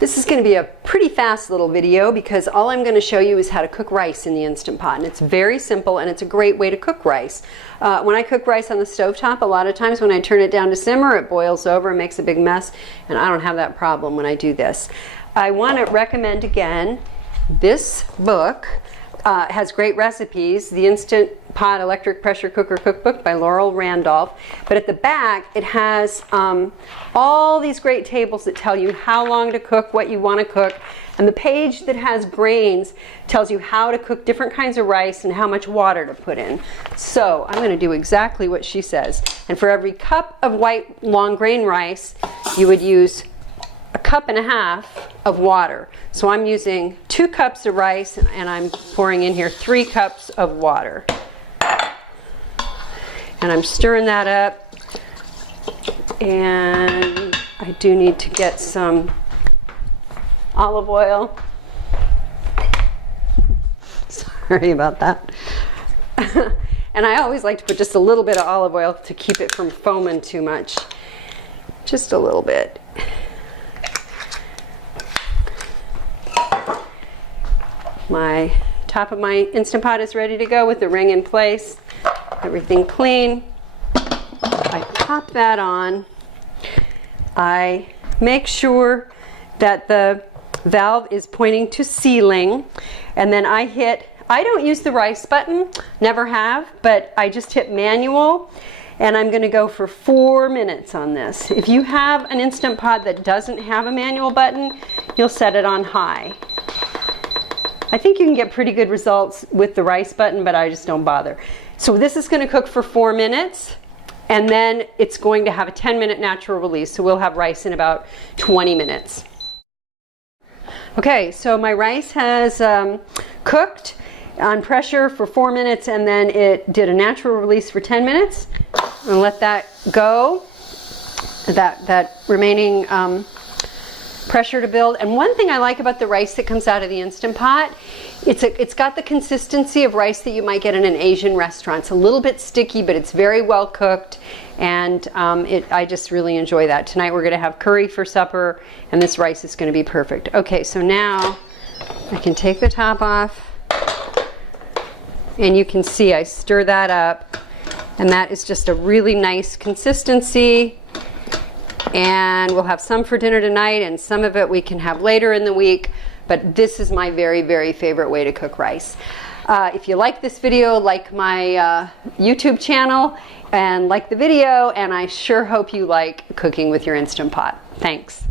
This is going to be a pretty fast little video because all I'm going to show you is how to cook rice in the Instant Pot. And it's very simple and it's a great way to cook rice. When I cook rice on the stovetop, a lot of times when I turn it down to simmer, it boils over and makes a big mess. And I don't have that problem when I do this. I want to recommend again this book. Has great recipes, the Instant Pot Electric Pressure Cooker Cookbook by Laurel Randolph. But at the back it has all these great tables that tell you how long to cook, what you want to cook. And the page that has grains tells you how to cook different kinds of rice and how much water to put in. So I'm going to do exactly what she says. And for every cup of white long grain rice, you would use a cup and a half of water. So I'm using 2 cups of rice and I'm pouring in here 3 cups of water. And I'm stirring that up. And I do need to get some olive oil. Sorry about that. And I always like to put just a little bit of olive oil to keep it from foaming too much. Just a little bit. My top of my Instant Pot is ready to go with the ring in place. Everything clean. I pop that on. I make sure that the valve is pointing to sealing. And then I don't use the rice button, never have, but I just hit manual. And I'm going to go for 4 minutes on this. If you have an Instant Pot that doesn't have a manual button, you'll set it on high. I think you can get pretty good results with the rice button, but I just don't bother. So this is going to cook for 4 minutes, and then it's going to have a 10-minute natural release. So we'll have rice in about 20 minutes. Okay, so my rice has cooked on pressure for 4 minutes, and then it did a natural release for 10 minutes. I'm going to let that go, that remaining pressure to build. And one thing I like about the rice that comes out of the Instant Pot, it's got the consistency of rice that you might get in an Asian restaurant. It's a little bit sticky, but it's very well cooked, and I just really enjoy that. Tonight we're going to have curry for supper, and this rice is going to be perfect. Okay, so now I can take the top off, and you can see I stir that up, and that is just a really nice consistency. And we'll have some for dinner tonight, and some of it we can have later in the week. But this is my very, very favorite way to cook rice. If you like this video, like my YouTube channel, and like the video, and I sure hope you like cooking with your Instant Pot. Thanks.